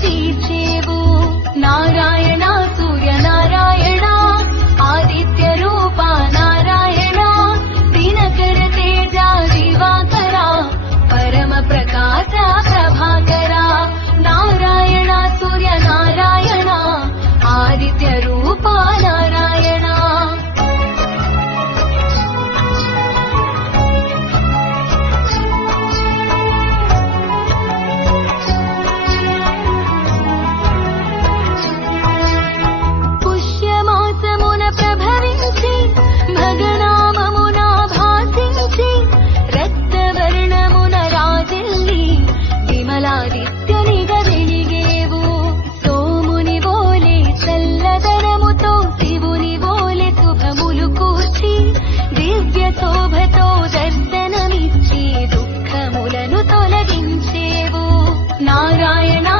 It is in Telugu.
teach తొలగించేవు. నారాయణ